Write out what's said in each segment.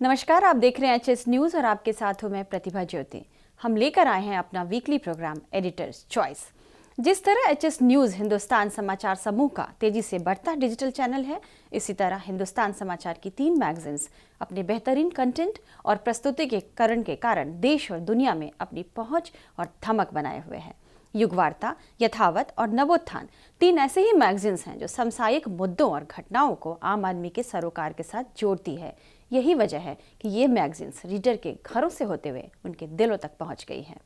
नमस्कार, आप देख रहे हैं एचएस न्यूज और आपके साथ हूं मैं प्रतिभा ज्योति। हम लेकर आए हैं अपना वीकली प्रोग्राम एडिटर्स चॉइस। जिस तरह एचएस न्यूज हिंदुस्तान समाचार समूह का तेजी से बढ़ता डिजिटल चैनल है, इसी तरह हिंदुस्तान समाचार की 3 मैगजीन्स अपने बेहतरीन कंटेंट और प्रस्तुतिकरण के कारण देश और दुनिया में अपनी पहुंच और धमक बनाए हुए हैं। युगवार्ता, यथावत और नवोत्थान 3 ऐसे ही मैगजीन्स हैं जो समसामयिक मुद्दों और घटनाओं को आम आदमी के सरोकार के साथ जोड़ती है। यही वजह है कि ये मैगजीन्स रीडर के घरों से होते हुए उनके दिलों तक पहुंच गई हैं।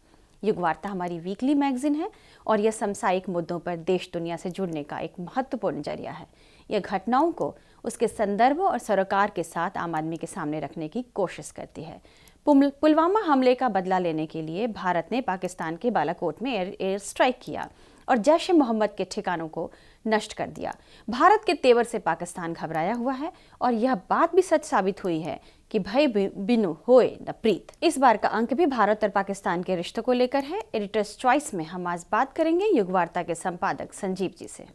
युगवार्ता हमारी वीकली मैगजीन है और यह समसामयिक मुद्दों पर देश दुनिया से जुड़ने का एक महत्वपूर्ण जरिया है। यह घटनाओं को उसके संदर्भ और सरोकार के साथ आम आदमी के सामने रखने की कोशिश करती है। पुलवामा हमले का बदला लेने के लिए भारत ने पाकिस्तान के बालाकोट में एयर स्ट्राइक किया और जैश ए मोहम्मद के ठिकानों को नष्ट कर दिया। भारत के तेवर से पाकिस्तान घबराया हुआ है और यह बात भी सच साबित हुई है कि भय बिनु होए न प्रीत। इस बार का अंक भी भारत और पाकिस्तान के रिश्तों को लेकर है। एडिटर्स चॉइस में हम आज बात करेंगे युगवार्ता के संपादक संजीव जी से।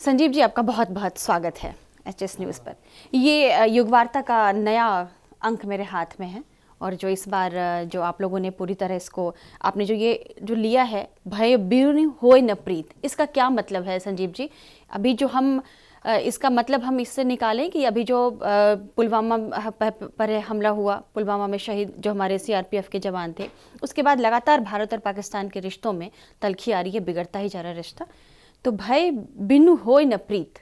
संजीव जी, आपका बहुत बहुत स्वागत है एचएस न्यूज पर। ये युगवार्ता का नया अंक मेरे हाथ में है और जो इस बार जो आप लोगों ने पूरी तरह इसको आपने जो लिया है, भय बिनु होए न प्रीत, इसका क्या मतलब है संजीव जी? अभी जो हम इसका मतलब हम इससे निकालें कि अभी जो पुलवामा पर हमला हुआ, पुलवामा में शहीद जो हमारे सीआरपीएफ के जवान थे, उसके बाद लगातार भारत और पाकिस्तान के रिश्तों में तलखी आ रही है, बिगड़ता ही जा रहा है रिश्ता। तो भय बिनु होए न प्रीत,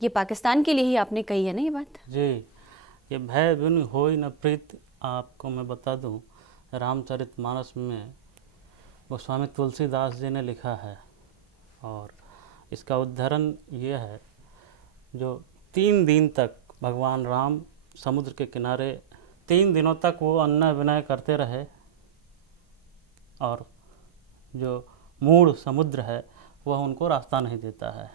ये पाकिस्तान के लिए ही आपने कही है ना ये बात? जी, ये भय बिनु होए न प्रीत आपको मैं बता दूं, रामचरितमानस में गोस्वामी तुलसीदास जी ने लिखा है और इसका उदाहरण ये है। जो 3 दिन तक भगवान राम समुद्र के किनारे 3 दिनों तक वो अन्नय विनय करते रहे और जो मूढ़ समुद्र है वह उनको रास्ता नहीं देता है।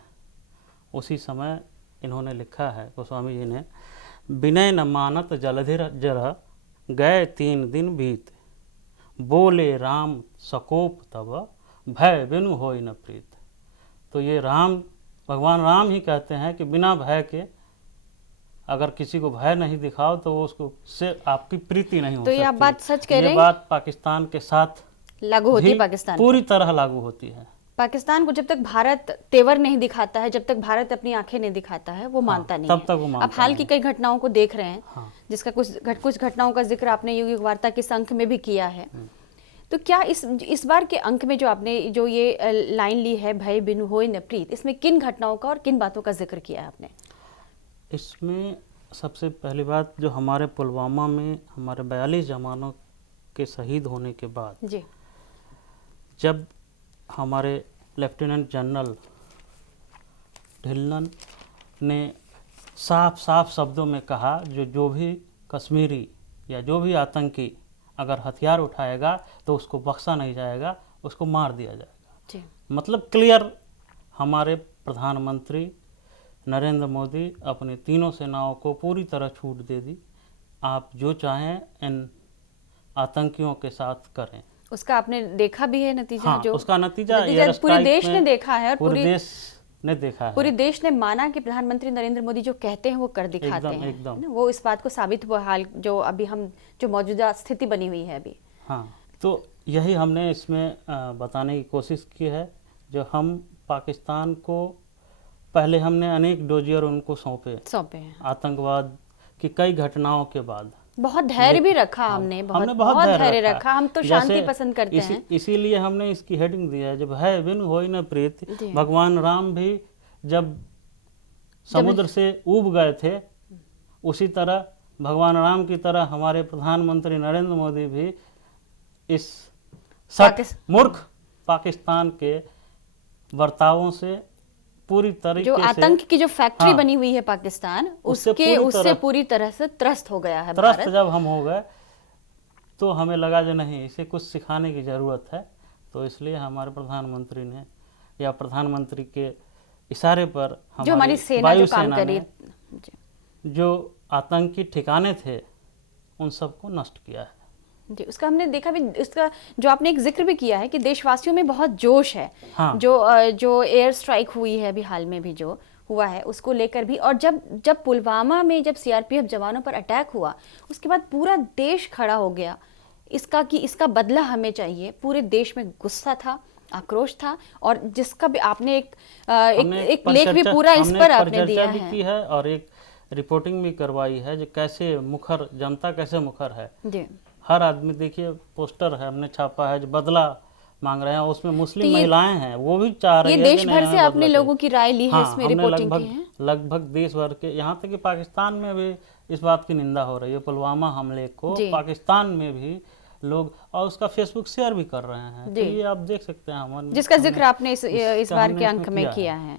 उसी समय इन्होंने लिखा है, गोस्वामी जी ने, विनय न मानत जलधिर जरह गए 3 दिन बीत, बोले राम सकोप तब भय बिनु होई न प्रीत। तो ये भगवान राम ही कहते हैं कि बिना भय के अगर किसी को भय नहीं दिखाओ तो वो उसको से आपकी प्रीति नहीं हो सकती। तो ये आप बात सच कह रहे हैं? ये बात पाकिस्तान के साथ लागू होती है, पाकिस्तान पूरी तरह लागू होती है। पाकिस्तान को जब तक भारत तेवर नहीं दिखाता है, जब तक भारत अपनी आंखें नहीं दिखाता है, वो मानता नहीं तब है। तक वो मानता अब हाल की कई घटनाओं को देख रहे हैं, जिसका कुछ घटनाओं का जिक्र आपने युगवार्ता के अंक में भी किया है। तो क्या इस बार के अंक में जो आपने जो ये लाइन ली है, भय बिनु होए न प्रीत, इसमें किन घटनाओं का और किन बातों का जिक्र किया है आपने? इसमें सबसे पहली बात, जो हमारे पुलवामा में हमारे 42 जवानों के शहीद होने के बाद जी, जब हमारे लेफ्टिनेंट जनरल ढिल्लन ने साफ शब्दों में कहा, जो भी कश्मीरी या जो भी आतंकी अगर हथियार उठाएगा तो उसको बख्शा नहीं जाएगा, उसको मार दिया जाएगा। जी। मतलब क्लियर हमारे प्रधानमंत्री नरेंद्र मोदी अपनी तीनों सेनाओं को पूरी तरह छूट दे दी, आप जो चाहें इन आतंकियों के साथ करें। उसका आपने देखा भी है नतीजा? हाँ, जो उसका नतीजा पूरे देश ने देखा है और पूरे देश ने देखा है। पूरे देश ने माना कि प्रधानमंत्री नरेंद्र मोदी जो कहते हैं वो कर दिखाते हैं। एकदम। वो इस बात को साबित हुआ हाल जो अभी हम जो मौजूदा स्थिति बनी हुई है अभी। हाँ, तो यही हमने इसमें बताने की कोशिश की है। जो हम पाकिस्तान को पहले हमने अनेक डोजियर उनको सौंपे हैं आतंकवाद की कई घटनाओं के बाद। बहुत धैर्य भी रखा हमने बहुत धैर्य रखा। हम तो शांति पसंद करते हैं, इसीलिए हमने इसकी हेडिंग दी है, जब है बिनु होई न प्रीत। भगवान राम भी जब समुद्र से उब गए थे, उसी तरह भगवान राम की तरह हमारे प्रधानमंत्री नरेंद्र मोदी भी इस मूर्ख पाकिस्तान के बर्तावों से पूरी तरीके जो आतंक की जो फैक्ट्री बनी हुई है पाकिस्तान, उससे पूरी तरह से त्रस्त हो गया है भारत। जब हम हो गए तो हमें लगा जो नहीं, इसे कुछ सिखाने की ज़रूरत है। तो इसलिए हमारे प्रधानमंत्री ने या प्रधानमंत्री के इशारे पर जो हमारी सेना जो काम करी, जो आतंकी ठिकाने थे उन सबको नष्ट किया है। जी, उसका हमने देखा भी, उसका जो आपने एक जिक्र भी किया है कि देशवासियों में बहुत जोश है। हाँ। जो एयर स्ट्राइक हुई है अभी हाल में भी, जो हुआ है उसको लेकर भी, और जब जब पुलवामा में जब सीआरपीएफ जवानों पर अटैक हुआ उसके बाद पूरा देश खड़ा हो गया इसका कि इसका बदला हमें चाहिए। पूरे देश में गुस्सा था, आक्रोश था, और जिसका भी आपने एक लेख भी पूरा इस पर आपने दिया भी की है और एक रिपोर्टिंग भी करवाई है जो कैसे मुखर जनता कैसे मुखर है जी। हर आदमी देखिए पोस्टर है हमने छापा है जो बदला मांग रहे हैं, उसमें मुस्लिम तो महिलाएं हैं वो भी चाह रही ये है देश कि भर नहीं से हमें आपने बदला लोगों की राय ली है, हाँ, इसमें हमने रिपोर्टिंग की है। लगभग देश भर के, यहाँ तक कि पाकिस्तान में भी इस बात की निंदा हो रही है। पुलवामा हमले को जी। पाकिस्तान में भी लोग और उसका फेसबुक शेयर भी कर रहे हैं, तो जी। ये आप देख सकते हैं जिसका जिक्र आपने इस बार के अंक में किया है।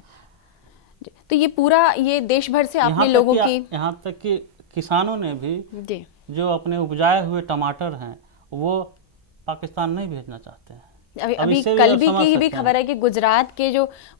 तो ये पूरा ये देश भर से आपने लोगों की, यहाँ तक कि किसानों ने भी जी, जो अपने उपजाए हुए टमाटर हैं वो पाकिस्तान नहीं भेजना चाहते हैं। अभी इससे कल आप भी समझ की भी सकते हैं। खबर है कि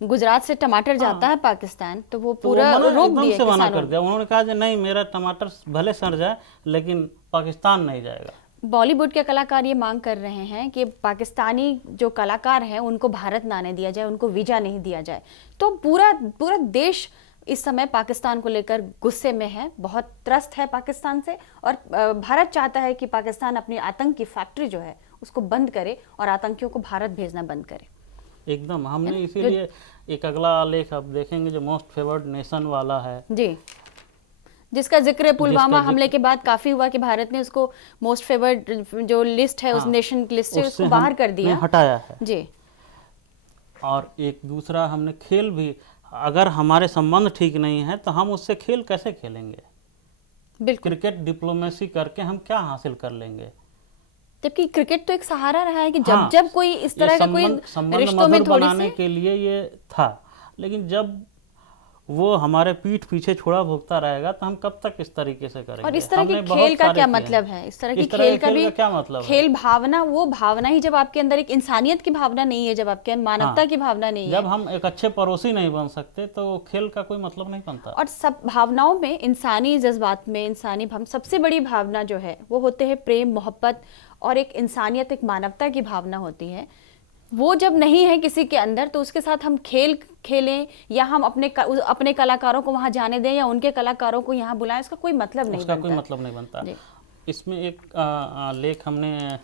गुजरात से टमाटर जाता है पाकिस्तान, तो वो तो पूरा उन्होंने रोक एकदम दिया से मना किसानों कर ने। दिया, उन्होंने कहा कि नहीं मेरा टमाटर भले सड़ जाए लेकिन पाकिस्तान नहीं जाएगा। बॉलीवुड के कलाकार ये मांग कर रहे हैं कि पाकिस्तानी जो कलाकार हैं उनको भारत ना आने दिया जाए, उनको वीजा नहीं दिया जाए। तो पूरा पूरा देश इस समय पाकिस्तान को लेकर गुस्से में है, बहुत त्रस्त है पाकिस्तान से, और भारत चाहता है कि पाकिस्तान अपनी आतंक की फैक्ट्री जो है उसको बंद करे और आतंकियों को भारत भेजना बंद करे। एकदम हमने इसीलिए एक अगला लेख आप देखेंगे जो मोस्ट फेवर्ड नेशन वाला है जी, जिसका जिक्र पुलवामा हमले के बाद काफी हुआ कि भारत ने उसको मोस्ट फेवर्ड जो लिस्ट है उस नेशन की लिस्ट से उसको बाहर कर दिया, हटाया है जी। और एक दूसरा हमने खेल भी, अगर हमारे संबंध ठीक नहीं है तो हम उससे खेल कैसे खेलेंगे? बिल्कुल, क्रिकेट डिप्लोमेसी करके हम क्या हासिल कर लेंगे? जबकि क्रिकेट तो एक सहारा रहा है कि जब हाँ, जब कोई इस तरह का कोई संबंध रिश्तों में मधुर थोड़ी बनाने सी, के लिए ये था, लेकिन जब वो हमारे पीठ पीछे छुरा भोगता रहेगा तो हम कब तक इस तरीके से करेंगे? और इस तरह की हमने बहुत खेल का सारे क्या किए हैं। मतलब है? इस तरह की इस तरह खेल के का भी क्या मतलब है? खेल भावना, वो भावना ही जब आपके अंदर एक इंसानियत की भावना नहीं है, जब आपके अंदर मानवता की भावना नहीं है, जब हम एक अच्छे पड़ोसी नहीं बन सकते तो खेल का कोई मतलब नहीं बनता। और सब भावनाओं में, इंसानी जज्बात में, इंसानी हम सबसे बड़ी भावना जो है वो होते हैं प्रेम, मोहब्बत और एक इंसानियत, एक मानवता की भावना होती है। वो जब नहीं है किसी के अंदर तो उसके साथ हम खेल खेलें या हम अपने कलाकारों को वहां जाने दें या उनके कलाकारों को यहाँ बुलाएं, उसका कोई मतलब नहीं उसका बनता। कोई मतलब नहीं बनता। जी। इसमें एक लेख हमने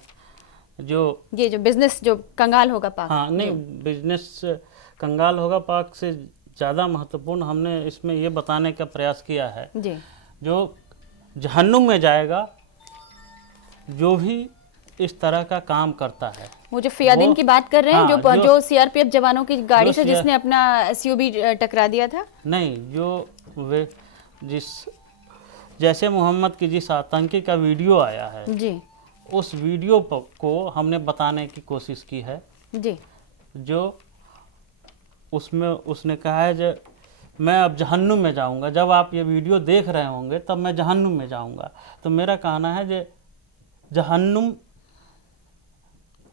जो ये जो बिजनेस जो कंगाल होगा पाक, हाँ नहीं, बिजनेस कंगाल होगा पाक से ज़्यादा महत्वपूर्ण हमने इसमें ये बताने का प्रयास किया है जी, जो जहन्नुम में जाएगा जो भी इस तरह का काम करता है। वो जो फियादीन की बात कर रहे हैं, हाँ, जो सीआरपीएफ जवानों की गाड़ी से जो जिसने अपना एसयूवी टकरा दिया था, नहीं, जो वे जैसे मोहम्मद की जिस आतंकी का वीडियो आया है जी उस वीडियो को हमने बताने की कोशिश की है। जी, जो उसमें उसने कहा है जो मैं अब जहन्नुम में जाऊंगा, जब आप ये वीडियो देख रहे होंगे तब मैं जहन्नुम में जाऊंगा। तो मेरा कहना है जो जहन्नुम,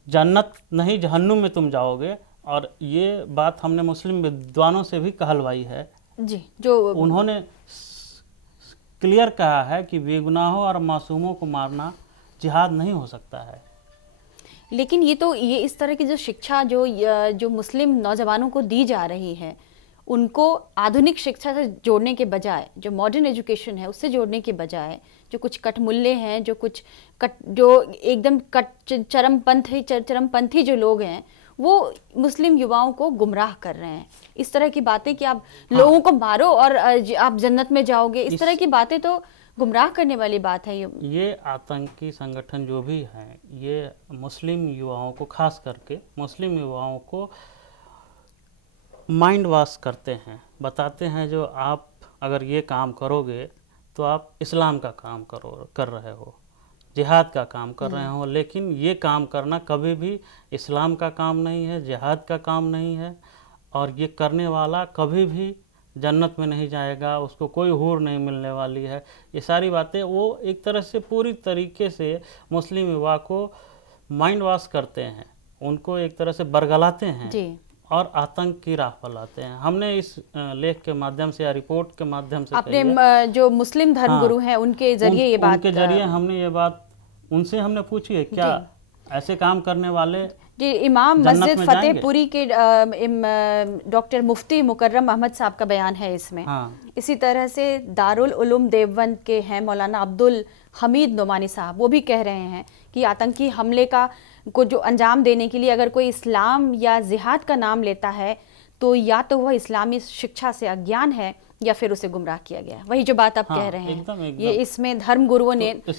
जन्नत नहीं जहन्नुम में तुम जाओगे, और ये बात हमने मुस्लिम विद्वानों से भी कहलवाई है जी, जो उन्होंने क्लियर कहा है कि बेगुनाहों और मासूमों को मारना जिहाद नहीं हो सकता है। लेकिन ये इस तरह की जो शिक्षा जो मुस्लिम नौजवानों को दी जा रही है, उनको आधुनिक शिक्षा से जोड़ने के बजाय, जो मॉडर्न एजुकेशन है उससे जोड़ने के बजाय, जो कुछ कटमुल्ले हैं, जो एकदम चरमपंथी जो लोग हैं, वो मुस्लिम युवाओं को गुमराह कर रहे हैं। इस तरह की बातें कि आप लोगों को मारो और आप जन्नत में जाओगे, इस तरह की बातें तो गुमराह करने वाली बात है। ये आतंकी संगठन जो भी हैं ये मुस्लिम युवाओं को, खास करके मुस्लिम युवाओं को माइंड वॉश करते हैं, बताते हैं जो आप अगर ये काम करोगे तो आप इस्लाम का काम कर रहे हो, जिहाद का काम कर रहे हो, लेकिन ये काम करना कभी भी इस्लाम का काम नहीं है, जिहाद का काम नहीं है, और ये करने वाला कभी भी जन्नत में नहीं जाएगा, उसको कोई हूर नहीं मिलने वाली है। ये सारी बातें वो एक तरह से पूरी तरीके से मुस्लिम युवा को माइंड वॉश करते हैं, उनको एक तरह से बरगलाते हैं जी। और आतंक की राह पर लाते हैं। हमने इस लेख के माध्यम से या रिपोर्ट के माध्यम से अपने जो मुस्लिम धर्मगुरु हैं उनके जरिए ये बात, उनके जरिए हमने ये बात उनसे हमने पूछी है, क्या ऐसे काम करने वाले जी, इमाम जन्नत मस्जिद में जाएंगे। फतेहपुरी के डॉक्टर मुफ्ती मुकर्रम अहमद साहब का बयान है इसमें। हाँ। इसी तरह से दारुल उलूम देवबंद के हैं मौलाना अब्दुल हमीद नोमानी साहब, वो भी कह रहे हैं कि आतंकी हमले को जो अंजाम देने के लिए अगर कोई इस्लाम या जिहाद का नाम लेता है तो या तो वह इस्लामी शिक्षा से अज्ञान है या फिर उसे गुमराह किया गया है। वही जो बात आप हाँ, कह रहे हैं, एकदम, एकदम। ये इसमें धर्म गुरुओं ने तो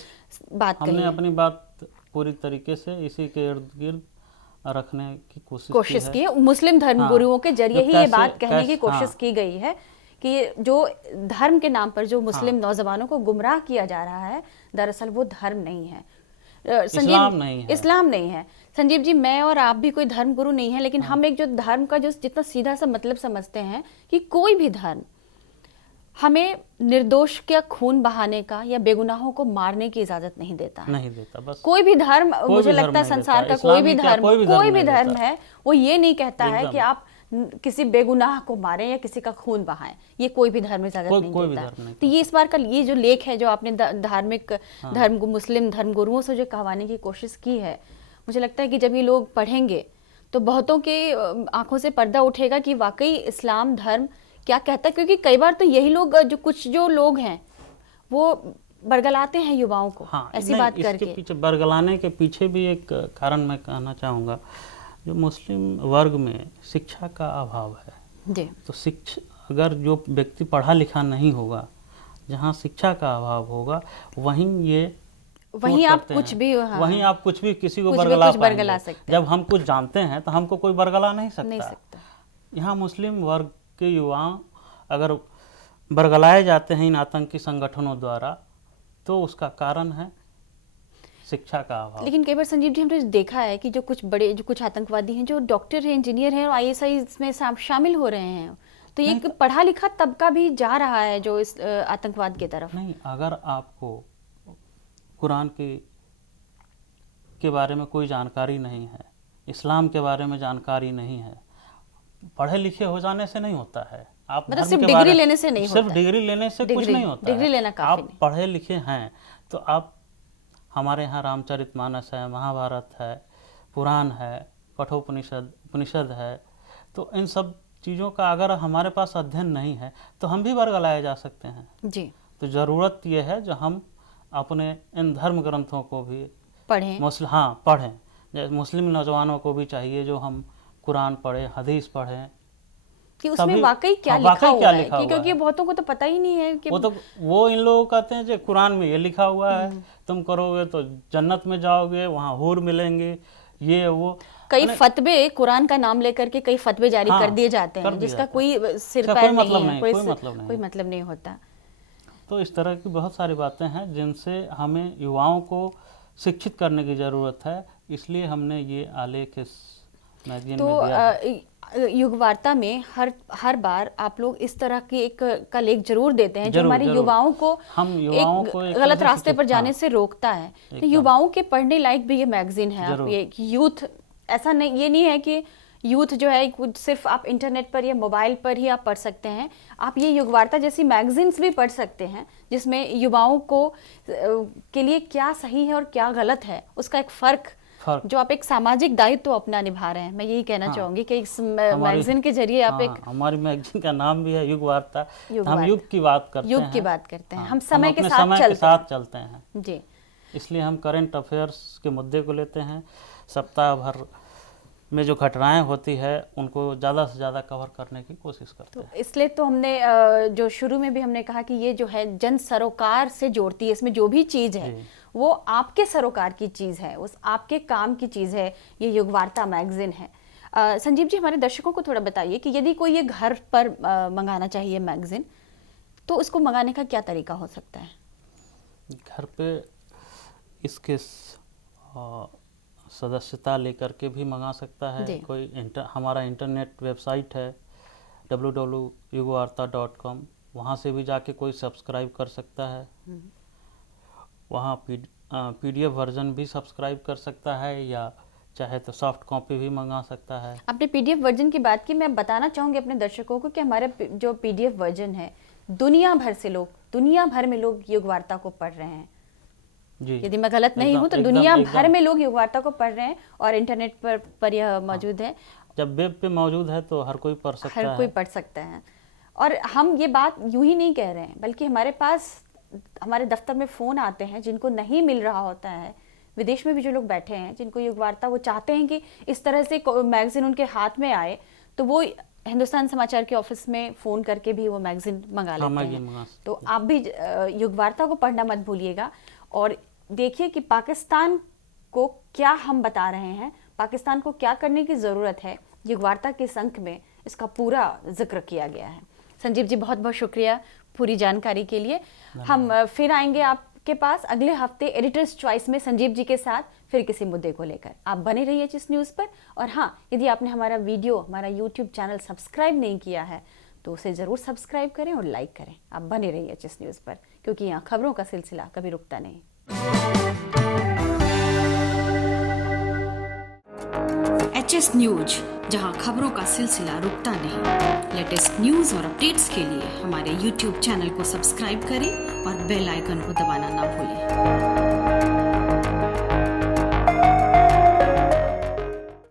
बात कही हमने है, अपनी बात पूरी तरीके से इसी के इर्द गिर्द रखने की कोशिश की है। है। मुस्लिम धर्म हाँ, गुरुओं के जरिए जो ही ये कैसे- बात कहने की कैसे- कोशिश हाँ। की गई है कि जो धर्म के नाम पर जो मुस्लिम हाँ। नौजवानों को गुमराह किया जा रहा है, दरअसल वो धर्म नहीं है। इस्लाम नहीं है। इस्लाम नहीं है। संजीव जी, मैं और आप भी कोई धर्म गुरु नहीं है, लेकिन हम एक जो धर्म का जो जितना सीधा सा मतलब समझते हैं कि कोई भी धर्म हमें निर्दोष का खून बहाने का या बेगुनाहों को मारने की इजाजत नहीं देता है। नहीं देता, बस कोई भी धर्म, मुझे भी धर्म लगता है नहीं संसार देता। का कोई भी इस्लामी क्या, धर्म कोई भी नहीं धर्म देता। है, वो ये नहीं कहता है एकदम। कि आप किसी बेगुनाह को मारें या किसी का खून बहाएं। ये कोई भी धर्म इजाजत नहीं कोई भी देता। धर्म नहीं तो ये इस बार का ये जो लेख है जो आपने धार्मिक हाँ। मुस्लिम धर्म गुरुओं से जो कहवाने की कोशिश की है, मुझे लगता है कि जब ये लोग पढ़ेंगे तो बहुतों के आंखों से पर्दा उठेगा कि वाकई इस्लाम धर्म क्या कहता है। क्योंकि कई बार तो यही लोग जो लोग हैं वो बरगलाते हैं युवाओं को। हाँ, ऐसी नहीं, बात इसके करके पीछे बरगलाने के पीछे भी एक कारण मैं कहना चाहूँगा, जो मुस्लिम वर्ग में शिक्षा का अभाव है। जी, तो शिक्षा, अगर जो व्यक्ति पढ़ा लिखा नहीं होगा, जहाँ शिक्षा का अभाव होगा, वहीं ये वहीं टूट आप करते कुछ हैं। भी, हाँ, वहीं आप कुछ भी किसी को कुछ भी बरगला कुछ बरगला पाएंगे। सकते जब हम कुछ जानते हैं तो हमको कोई बरगला नहीं नहीं सकता। सकता। यहाँ मुस्लिम वर्ग के युवा अगर बरगलाए जाते हैं इन आतंकी संगठनों द्वारा, तो उसका कारण है शिक्षा का अभाव। लेकिन कई बार संजीव जी, हमने देखा है कि जो कुछ आतंकवादी हैं जो डॉक्टर हैं, इंजीनियर हैं और ISI में शामिल हो रहे हैं, तो ये एक पढ़ा लिखा तबका भी जा रहा है जो इस आतंकवाद की तरफ। नहीं, अगर आपको कुरान के बारे में कोई जानकारी नहीं है, इस्लाम के बारे में जानकारी नहीं है, पढ़े लिखे हो जाने से नहीं होता है। आप मतलब धर्म सिर्फ के डिग्री बारे- लेने से नहीं सिर्फ होता है। डिग्री लेने से कुछ नहीं होता डिग्री है। लेना काफी आप नहीं। पढ़े लिखे हैं तो आप, हमारे यहाँ रामचरितमानस है, महाभारत है, पुराण है, कठोपनिषद है, तो इन सब चीज़ों का अगर हमारे पास अध्ययन नहीं है तो हम भी बरगलाए जा सकते हैं। जी, तो ज़रूरत यह है जो हम अपने इन धर्म ग्रंथों को भी पढ़ें। पढ़ें। जैसे मुस्लिम नौजवानों को भी चाहिए जो हम कुरान पढ़ें, हदीस पढ़ें, कि उसमें तभी- वाकई क्या हाँ, लिखा वाकई हुआ क्या है, लिखा हुआ क्योंकि है। बहुतों को तो पता ही नहीं है कि वो इन लोगों कहते हैं जो कुरान में ये लिखा हुआ है, तुम करोगे तो जन्नत में जाओगे, वहाँ हूर मिलेंगे, ये वो कई फतवे, कुरान का नाम लेकर के कई फतवे जारी हाँ, कर दिए जाते कर हैं दिया जिसका जाता है। कोई सिर इसका पैर कोई नहीं मतलब है, नहीं, कोई मतलब नहीं। कोई मतलब नहीं होता। तो इस तरह की बहुत सारी बातें हैं जिनसे हमें युवाओं को शिक्षित करने की ज़रूरत है। इसलिए हमने ये आलेख इस मैगजीन तो में दिया है। युग वार्ता में हर बार आप लोग इस तरह की एक का लेख जरूर देते हैं जो जरूर, हमारे जरूर। युवाओं को हम युवाओं को एक गलत तरह से रास्ते पर शिक्षित- जाने हाँ, से रोकता है। तो एकदम। युवाओं के पढ़ने लायक भी ये मैगजीन है। आप जरूर। ये यूथ, ऐसा नहीं, ये नहीं है कि यूथ जो है कुछ सिर्फ आप इंटरनेट पर या मोबाइल पर ही आप पढ़ सकते हैं। आप ये युग वार्ता जैसी मैगजीन्स भी पढ़ सकते हैं जिसमें युवाओं को के लिए क्या सही है और क्या गलत है उसका एक फर्क, जो आप एक सामाजिक दायित्व अपना निभा रहे हैं। मैं यही कहना चाहूंगी कि इस मैगजीन के जरिए आप एक, हमारी मैगजीन का नाम भी है युग वार्ता। युग हम वार्ता। युग की बात करते हैं, युग की बात करते हैं। हाँ, हम समय के अपने साथ समय के साथ चलते हैं। जी, इसलिए हम करंट अफेयर्स के मुद्दे को लेते हैं, सप्ताह भर में जो घटनाएं होती है उनको ज़्यादा से ज़्यादा कवर करने की कोशिश करते हैं। इसलिए तो हमने जो शुरू में भी हमने कहा कि ये जो है जन सरोकार से जोड़ती है। इसमें जो भी चीज़ है वो आपके सरोकार की चीज़ है, उस आपके काम की चीज़ है। ये युग वार्ता मैगजीन है। संजीव जी, हमारे दर्शकों को थोड़ा बताइए कि यदि कोई ये घर पर मंगाना चाहिए मैगजीन, तो उसको मंगाने का क्या तरीका हो सकता है? घर पे इसके सदस्यता लेकर के भी मंगा सकता है कोई। हमारा इंटरनेट वेबसाइट है www.yugwarta.com, वहाँ से भी जाके कोई सब्सक्राइब कर सकता है। वहाँ PDF वर्जन भी सब्सक्राइब कर सकता है, या चाहे तो सॉफ्ट कॉपी भी मंगा सकता है। आपने PDF वर्जन की बात की, मैं बताना चाहूँगी अपने दर्शकों को कि हमारे जो PDF वर्जन है, दुनिया भर में लोग युग वार्ता को पढ़ रहे हैं। जी। यदि मैं गलत नहीं हूँ तो एकदम- दुनिया एकदम- भर में लोग युग वार्ता को पढ़ रहे हैं और इंटरनेट पर यह मौजूद है, जब वेब पे मौजूद है तो हर कोई पढ़ सकता हर कोई है। पढ़ सकता है। और हम ये बात यूं ही नहीं कह रहे हैं, बल्कि हमारे पास हमारे दफ्तर में फ़ोन आते हैं जिनको नहीं मिल रहा होता है, विदेश में भी जो लोग बैठे हैं जिनको युग वार्ता, वो चाहते हैं कि इस तरह से मैगजीन उनके हाथ में आए, तो वो हिंदुस्तान समाचार के ऑफिस में फ़ोन करके भी वो मैगजीन मंगा लेते मैगजीन हैं। मंगा सकते तो आप भी युग वार्ता को पढ़ना मत भूलिएगा और देखिए कि पाकिस्तान को क्या हम बता रहे हैं, पाकिस्तान को क्या करने की ज़रूरत है। युग वार्ता के इस अंक में इसका पूरा जिक्र किया गया है। संजीव जी, बहुत बहुत शुक्रिया पूरी जानकारी के लिए। हम फिर आएंगे आपके पास अगले हफ्ते एडिटर्स चॉइस में संजीव जी के साथ, फिर किसी मुद्दे को लेकर। आप बने रहिए एचएस न्यूज़ पर। और हाँ, यदि आपने हमारा वीडियो, हमारा यूट्यूब चैनल सब्सक्राइब नहीं किया है तो उसे ज़रूर सब्सक्राइब करें और लाइक करें। आप बने रहिए एचएस न्यूज़ पर, क्योंकि यहाँ खबरों का सिलसिला कभी रुकता नहीं। एचएस न्यूज, जहां खबरों का सिलसिला रुकता नहीं। लेटेस्ट न्यूज और अपडेट्स के लिए हमारे यूट्यूब चैनल को सब्सक्राइब करें और बेल आइकन को दबाना ना भूलें।